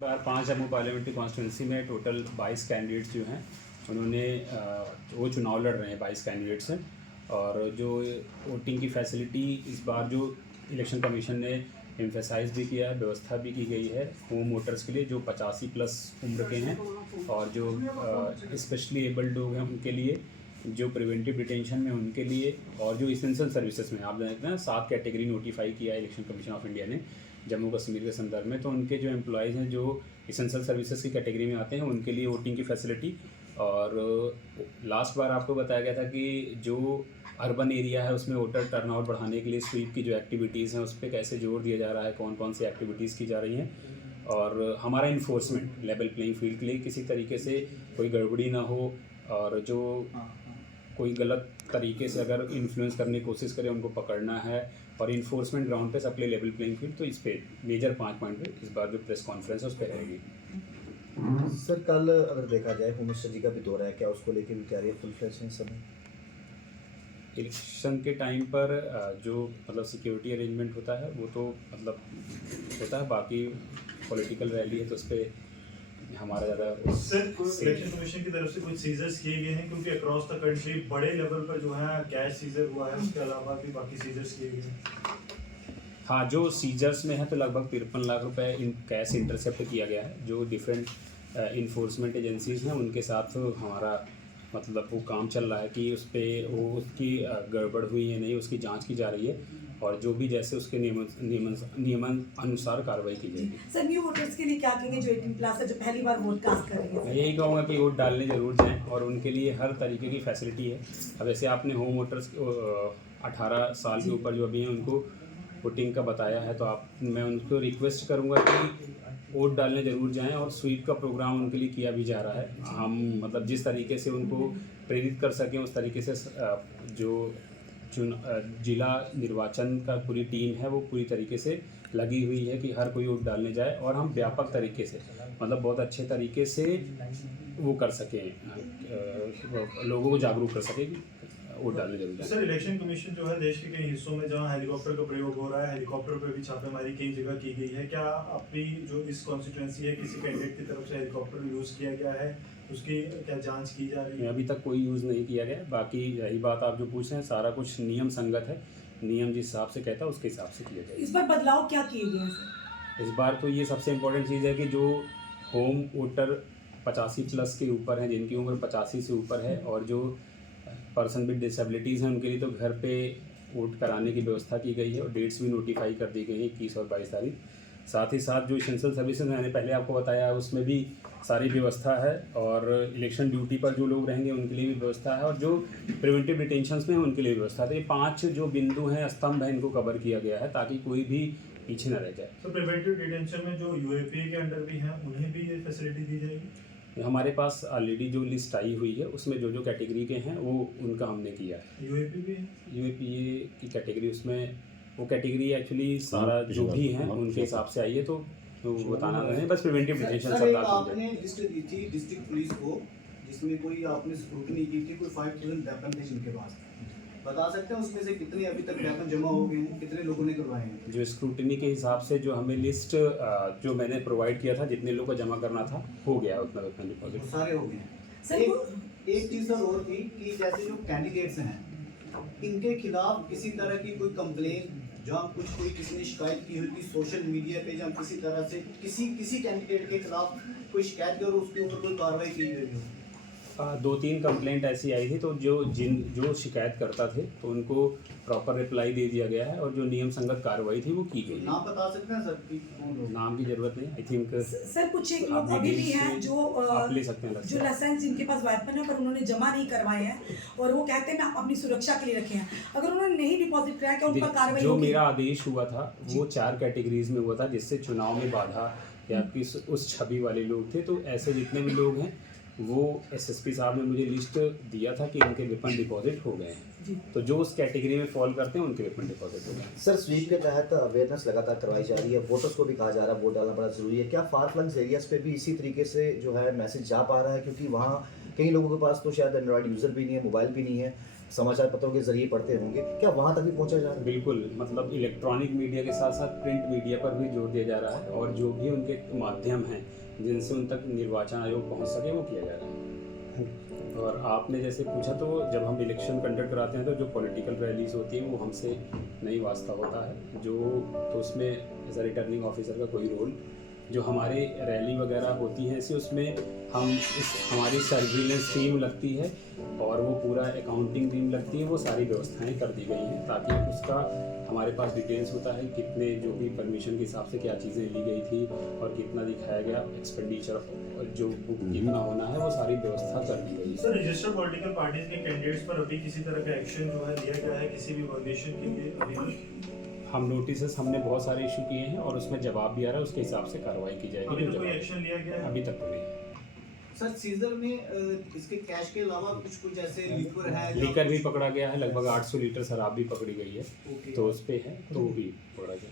बार 5 Jammu parliamentary constituency में total 22 candidates जो हैं उन्होंने वो चुनाव लड़ रहे हैं 22 कैंडिडेट्स हैं। और जो वोटिंग की फैसिलिटी इस बार जो इलेक्शन कमीशन ने एम्फेसाइज भी किया है, व्यवस्था भी की गई है होम वोटर्स के लिए जो 85 प्लस उम्र के हैं और जो स्पेशली एबल्ड लोग हैं उनके लिए, जो प्रिवेंटिव डिटेंशन में उनके लिए, और जो इसेंशियल सर्विसेज में आप देखते हैं 7 कैटेगरी नोटिफाई किया है इलेक्शन कमीशन ऑफ इंडिया ने जम्मू कश्मीर के संदर्भ में। तो उनके जो एम्प्लॉयज़ हैं जो इसेंशियल सर्विसेज की कैटेगरी में आते हैं उनके लिए वोटिंग की फैसिलिटी। और लास्ट बार आपको बताया गया था कि जो अर्बन एरिया है उसमें वोटर टर्नआउट बढ़ाने के लिए स्वीप की जो एक्टिविटीज़ हैं उस पर कैसे जोर दिया जा रहा है, कौन कौन सी एक्टिविटीज़ की जा रही हैं, और हमारा इन्फोर्समेंट लेवल प्लेइंग फील्ड के लिए किसी तरीके से कोई गड़बड़ी ना हो, और जो कोई गलत तरीके से अगर इन्फ्लुएंस करने की कोशिश करे उनको पकड़ना है, और इन्फोर्समेंट ग्राउंड पे सबके लिए लेवल प्लेइंग फील्ड। तो इस पे मेजर 5 पॉइंट पे इस बार जो प्रेस कॉन्फ्रेंस है उस पर रहेगी। सर कल अगर देखा जाए होम मिनिस्टर जी का भी दौरा है, क्या उसको लेके भी तैयारी फुल फ्लैश है सब? इलेक्शन के टाइम पर जो मतलब सिक्योरिटी अरेंजमेंट होता है वो तो मतलब होता है, बाकी पॉलिटिकल रैली है तो उस पर हमारा ज़्यादा। सर इलेक्शन कमीशन की तरफ से कुछ सीजर्स किए गए हैं क्योंकि अक्रॉस द कंट्री बड़े लेवल पर जो है कैश सीजर हुआ है, उसके अलावा भी बाकी सीजर्स किए गए हैं। हाँ, जो सीजर्स में है तो लगभग 53 लाख रुपए इन कैश इंटरसेप्ट किया गया है। जो डिफरेंट इन्फोर्समेंट एजेंसीज हैं उनके साथ हमारा मतलब वो काम चल रहा है कि उस पर वो उसकी गड़बड़ हुई है नहीं, उसकी जांच की जा रही है, और जो भी जैसे उसके नियमन अनुसार कार्रवाई की जाएगी। सर न्यू वोटर्स के लिए क्या कहेंगे जो 18 प्लस है, जो पहली बार वोट कास्ट कर रहे हैं? मैं यही कहूँगा कि वोट डालने ज़रूर जाएँ और उनके लिए हर तरीके की फैसिलिटी है। अब वैसे आपने होम वोटर्स 18 साल के ऊपर जो अभी हैं उनको वोटिंग का बताया है, तो मैं उनको रिक्वेस्ट करूँगा कि वोट डालने ज़रूर जाएं, और स्वीप का प्रोग्राम उनके लिए किया भी जा रहा है। हम मतलब जिस तरीके से उनको प्रेरित कर सकें उस तरीके से जो जिला निर्वाचन का पूरी टीम है वो पूरी तरीके से लगी हुई है कि हर कोई वोट डालने जाए, और हम व्यापक तरीके से मतलब बहुत अच्छे तरीके से वो कर सकें, लोगों को जागरूक कर सकें वोट डालने जरूर जाए। सर इलेक्शन कमीशन जो है देश के कई हिस्सों में जहां हेलीकॉप्टर का प्रयोग हो रहा है, हेलीकॉप्टर पे भी छापेमारी कई जगह की गई है। क्या आपकी जो इस कॉन्स्टिट्यूंसी है किसी कैंडिडेट की तरफ से हेलीकॉप्टर यूज़ किया गया है, उसकी क्या जांच की जा रही है? अभी तक कोई यूज़ नहीं किया गया। बाकी यही बात आप जो पूछ रहे हैं सारा कुछ नियम संगत है, नियम जिस हिसाब से कहता है उसके हिसाब से किया जाएगा। इस बार बदलाव क्या किए गए हैं सर? इस बार तो ये सबसे इम्पोर्टेंट चीज़ है कि जो होम वोटर 85 प्लस के ऊपर हैं, जिनकी उम्र 85 से ऊपर है, और जो पर्सन विद डिसेबिलिटीज़ हैं उनके लिए तो घर पे वोट कराने की व्यवस्था की गई है, और डेट्स भी नोटिफाई कर दी गई हैं 21 और 22 तारीख। साथ ही साथ जो इसेंशियल सर्विसेज मैंने पहले आपको बताया उसमें भी सारी व्यवस्था है, और इलेक्शन ड्यूटी पर जो लोग रहेंगे उनके लिए भी व्यवस्था है, और जो प्रिवेंटिव डिटेंशंस में है उनके लिए व्यवस्था है। तो ये 5 जो बिंदु हैं, स्तंभ हैं, इनको कवर किया गया है ताकि कोई भी पीछे न रह जाए। तो प्रिवेंटिव डिटेंशन में जो यूएपीए के अंडर भी हैं उन्हें भी ये फैसिलिटी दी जाएगी? हमारे पास ऑलरेडी जो लिस्ट आई हुई है उसमें जो जो कैटेगरी के हैं वो उनका हमने किया है। यूएपी भी है? यूएपीए की कैटेगरी, उसमें वो कैटेगरी एक्चुअली सारा जो भी हैं उनके हिसाब से आई है, तो बताना नहीं, बस प्रिवेंटिव डिटेंशन सर सब आपने लिस्ट दी थी डिस्ट्रिक्ट पुलिस को जिसमें कोई आपने स्क्रूटनी की थी, कोई 5000 वेपन थे जिनके पास, बता सकते हैं उसमें से कितने अभी तक वेपन जमा हो गए हैं, कितने लोगों ने करवाए हैं? जो स्क्रूटनी के हिसाब से जो हमें लिस्ट जो मैंने प्रोवाइड किया था जितने लोगों को जमा करना था हो गया उतना वेपन डिपॉजिट सारे हो गए हैं। एक चीज़ सर और थी कि जैसे जो कैंडिडेट्स हैं इनके खिलाफ किसी तरह की कोई कंप्लेन जो हम कोई किसी ने शिकायत की हुई थी सोशल मीडिया पे, जब किसी तरह से किसी कैंडिडेट के खिलाफ कोई शिकायत की और उसके ऊपर कोई कार्रवाई की गई हो? 2-3 कंप्लेंट ऐसी आई थी, तो जो शिकायत करता थे तो उनको प्रॉपर रिप्लाई दे दिया गया है, और जो नियम संगत कार्रवाई थी वो की गई है। नाम बता सकते हैं सर कि कौन लोग? नाम की जरूरत नहीं, आई थिंक सर कुछ एक लोग अभी भी हैं जो आप ले सकते हैं जो लाइसेंस जिनके पास वेपन है पर उन्होंने जमा नहीं करवाए हैं, और वो कहते हैं मैं अपनी सुरक्षा के लिए रखे हैं। अगर उन्होंने नहीं डिपॉजिट कराया क्या उन पर कार्रवाई जो होगी? मेरा आदेश हुआ था वो 4 कैटेगरीज में हुआ था जिससे चुनाव में बाधा या उस छवि वाले लोग थे। तो ऐसे जितने भी लोग हैं वो एसएसपी साहब ने मुझे लिस्ट दिया था कि उनके वेपन डिपॉजिट हो गए हैं, तो जो उस कैटेगरी में फॉल करते हैं उनके वेपन डिपॉजिट हो गए हैं। सर स्वीप के तहत अवेयरनेस लगातार करवाई जा रही है, वोटर्स को भी कहा जा रहा है वोट डालना बड़ा ज़रूरी है। क्या फार फ्लंग्स एरियाज पे भी इसी तरीके से जो है मैसेज जा पा रहा है? क्योंकि वहाँ कई लोगों के पास तो शायद एंड्रॉयड यूज़र भी नहीं है, मोबाइल भी नहीं है, समाचार पत्रों के जरिए पढ़ते होंगे, क्या वहाँ तक भी पहुँचा जा रहा है? बिल्कुल, मतलब इलेक्ट्रॉनिक मीडिया के साथ साथ प्रिंट मीडिया पर भी जोर दिया जा रहा है और जो भी उनके माध्यम हैं जिनसे उन तक निर्वाचन आयोग पहुंच सके वो किया जा रहा है। और आपने जैसे पूछा तो जब हम इलेक्शन कंडक्ट कराते हैं तो जो पॉलिटिकल रैलीज होती हैं वो हमसे नहीं वास्ता होता है, जो तो उसमें एज अ रिटर्निंग ऑफिसर का कोई रोल, जो हमारे रैली वगैरह होती हैं ऐसे उसमें हम हमारी सर्विलेंस टीम लगती है और वो पूरा अकाउंटिंग टीम लगती है, वो सारी व्यवस्थाएं कर दी गई हैं ताकि उसका हमारे पास डिटेल्स होता है कितने जो भी परमिशन के हिसाब से क्या चीज़ें ली गई थी और कितना दिखाया गया एक्सपेंडिचर और जो कितना होना है वो सारी व्यवस्था कर दी गई है। सर रजिस्टर्ड पॉलिटिकल पार्टीज के कैंडिडेट्स पर अभी किसी तरह का एक्शन जो है लिया गया है किसी भी वॉल्यूशन के लिए अभी? हम नोटिस हमने बहुत सारे इशू किए हैं और उसमें जवाब भी आ रहा है, उसके हिसाब से कार्रवाई की जाएगी। अभी जो तो कोई जवाब एक्शन लिया गया है? अभी तक तो नहीं। सर सीजर में इसके कैश के अलावा कुछ जैसे लिक्वर है या लीकर भी पकड़ा गया है, लगभग 800 लीटर शराब भी पकड़ी गई है, ओके। तो उस पे है तो वो भी पकड़ा गया।